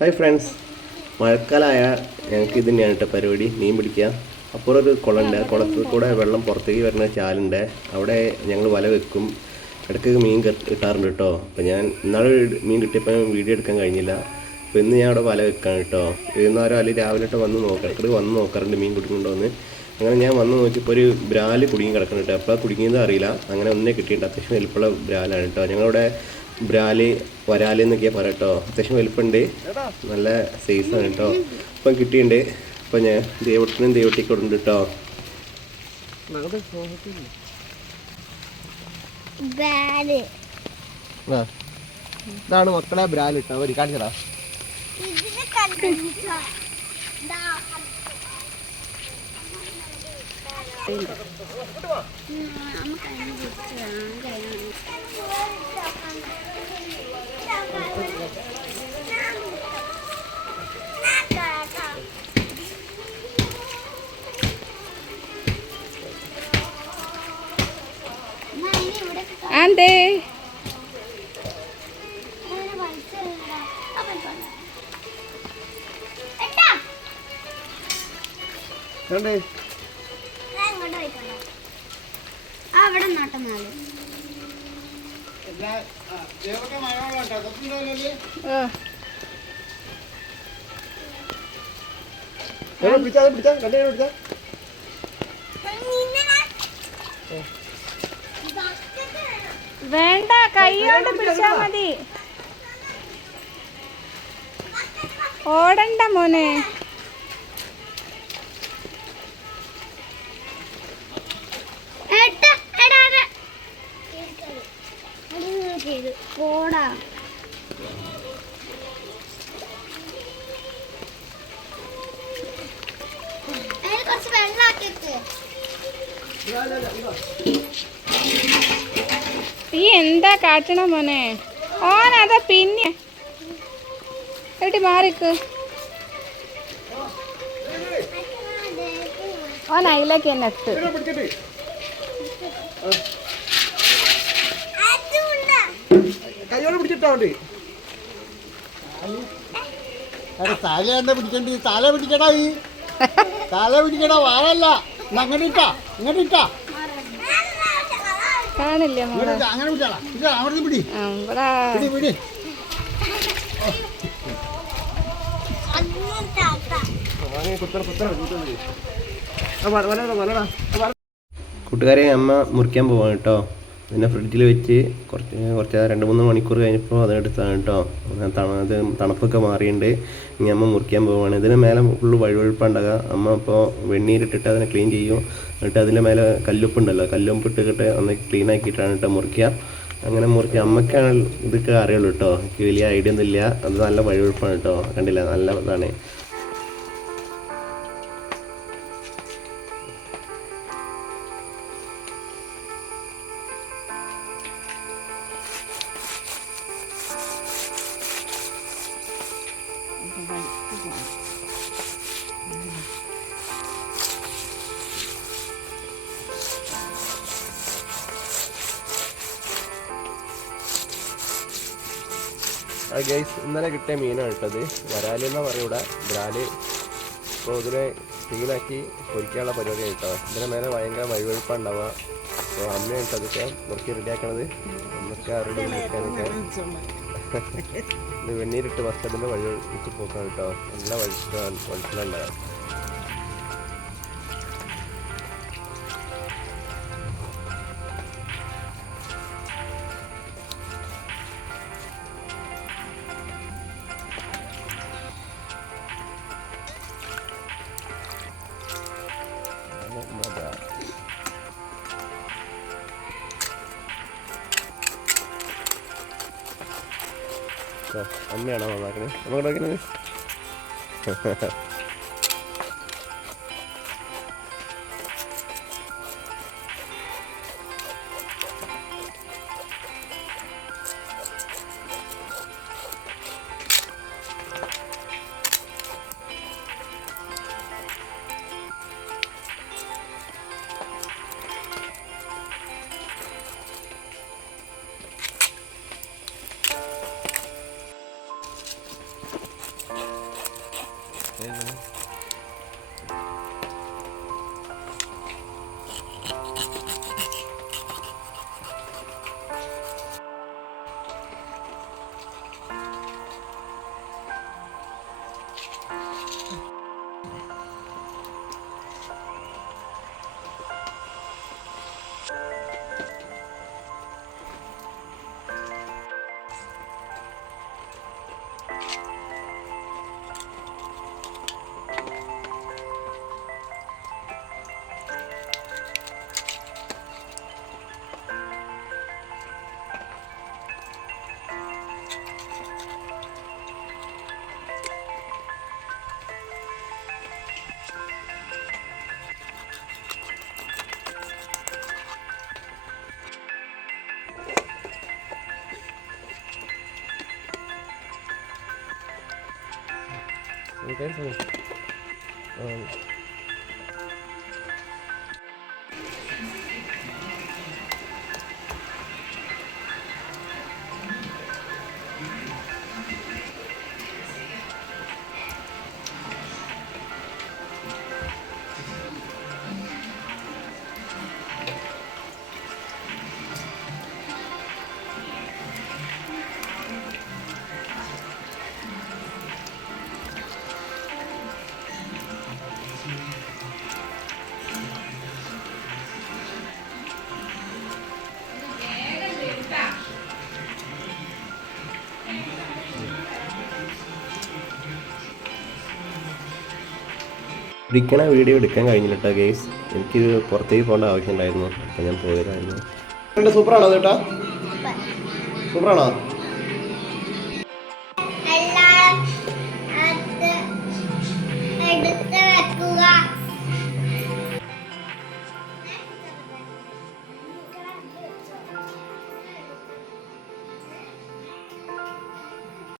Hi friends, മഴക്കാലമായ ഞങ്ങൾക്ക് ഇത് തന്നെയാണ് കേട്ടോ പരിപാടി. മീൻ പിടിക്കുക. അപ്പുറം ഒരു കുളമുണ്ട്, കുളത്തിൽ കൂടെ വെള്ളം പുറത്തേക്ക് വരുന്ന ചാലുണ്ട്. അവിടെ ഞങ്ങൾ വല വെക്കും. ഇടയ്ക്ക് മീൻ കിട്ടാറുണ്ട് കേട്ടോ. അപ്പോൾ ഞാൻ ഇന്നാളെ മീൻ കിട്ടിയപ്പോൾ വീഡിയോ എടുക്കാൻ കഴിഞ്ഞില്ല. അപ്പോൾ ഇന്ന് ഞാൻ അവിടെ വല വെക്കാം കേട്ടോ. ഇരുന്നാരോ അല്ലെങ്കിൽ രാവിലെ വന്ന് നോക്കാം, ഇടയ്ക്ക് വന്ന് നോക്കാറുണ്ട് മീൻ കുടുങ്ങുന്നുണ്ടോയെന്ന്. അങ്ങനെ ഞാൻ വന്ന് നോക്കിയപ്പോൾ ഒരു ബ്രാല് കുടുങ്ങി കിടക്കുന്നുണ്ട്. അപ്പോൾ കുടുങ്ങിയത് അറിയില്ല. അങ്ങനെ ഒന്നേ കിട്ടിയിട്ടുണ്ട്. അത്യാവശ്യം വലിപ്പമുള്ള ബ്രാലാണ് കേട്ടോ. ഞങ്ങളുടെ ബ്രാല് വരാല് എന്നൊക്കെയാണ് പറയാം കേട്ടോ. അത്യാവശ്യം വലിപ്പമുണ്ട്, നല്ല സൈസാണ് കേട്ടോ. ഇപ്പം കിട്ടിയിട്ടുണ്ട്. അപ്പം ഞാൻ ദൈവത്തിനും ദൈവത്തിക്കും ഉണ്ട് കേട്ടോ. ഇതാണ് മക്കളെ ബ്രാല് ഇട്ടോ. ഒരു കാണിച്ചടാ. Ande. അവിടെ നോട്ടന്നാല് വേണ്ട, കൈയോണ്ട് പിടിച്ചാ മതി. ഓടണ്ട മോനെ. പോടാ. കുറച്ച് വെള്ളാക്കിട്ട് ഈ എന്താ കാട്ടണ മോനെ? ഓനതാ പിന്നെ എവിടെ മാറിക്ക്. ഓൻ അതിലേക്ക് തന്നെ ഇട്ട്. കയ്യോടെ പിടിച്ചിട്ടോണ്ട് തല എന്താ പിടിക്കണ്ടി? തല പിടിക്കടാ, ഈ തല പിടിക്കടാ, വാഴല്ല. അങ്ങനെ ഇട്ടാ, ഇങ്ങോട്ട് ഇട്ടാ കാണില്ലേ മോളെ? അങ്ങനെ പിടിച്ചാടാ. അവിടെ പിടി പിടി പിടി. കൂട്ടുകാരെ, അമ്മ മുറിക്കാൻ പോവാണ് കേട്ടോ. പിന്നെ ഫ്രിഡ്ജിൽ വെച്ച് കുറച്ച് 2-3 മണിക്കൂർ കഴിഞ്ഞപ്പോൾ അതെടുത്താണ് കേട്ടോ. അത് തണുപ്പൊക്കെ മാറിയിട്ടുണ്ട്. ഇനി അമ്മ മുറിക്കാൻ പോവുകയാണ്. ഇതിന് മേലെ ഫുള്ള് വഴുവഴുപ്പുണ്ടാകുക. അമ്മ ഇപ്പോൾ വെണ്ണീരിട്ടിട്ട് അതിനെ ക്ലീൻ ചെയ്യും. എന്നിട്ട് അതിൻ്റെ മേലെ കല്ലുപ്പുണ്ടല്ലോ, കല്ലുപ്പ് ഇട്ടിട്ട് ഒന്ന് ക്ലീൻ ആക്കിയിട്ടാണ് കേട്ടോ മുറിക്കുക. അങ്ങനെ മുറിക്കുക. അമ്മയ്ക്കാണ് ഇതൊക്കെ അറിയുള്ളൂ കേട്ടോ. എനിക്ക് വലിയ ഐഡിയ ഒന്നും ഇല്ല. അത് നല്ല വഴുവഴുപ്പാണ് കേട്ടോ. കണ്ടില്ല, നല്ല ഇതാണ്. ഗൈസ്, ഇന്നലെ കിട്ടിയ മീനാണ് ഇട്ടത്. വരാലെന്നാണ് പറയും ഇവിടെ, ബ്രാല്. അപ്പോൾ ഇതിനെ ക്ലീനാക്കി പൊരിക്കാനുള്ള പരിപാടിയാണ് കേട്ടോ. ഇതിന് മേലെ ഭയങ്കര വഴുവഴുപ്പാണ് ഉണ്ടാവുക. അപ്പോൾ അമ്മയാണ് കേട്ടോ അതൊക്കെ മുറുക്കി റെഡിയാക്കണത്. അമ്മക്ക് അവരുടെ മുറിക്കാനൊക്കെ ഇത് വെണ്ണീരിട്ട് ഫസ്റ്റ് അതിൻ്റെ വഴുവഴിച്ച് പോക്കാണ് കേട്ടോ. നല്ല വഴുപ്പിലുണ്ടാകുക. അമ്മയാണോ നന്നാക്കണേ? അമ്മ ഉണ്ടാക്കുന്നത് ഇരിക്കണ വീഡിയോ എടുക്കാൻ കഴിഞ്ഞില്ല കേട്ടോ ഗേസ്. എനിക്ക് പുറത്തേക്ക് പോകേണ്ട ആവശ്യമുണ്ടായിരുന്നു, അപ്പോൾ ഞാൻ പോയതായിരുന്നു. സൂപ്പറാണോ ചേട്ടാ? സൂപ്പറാണോ?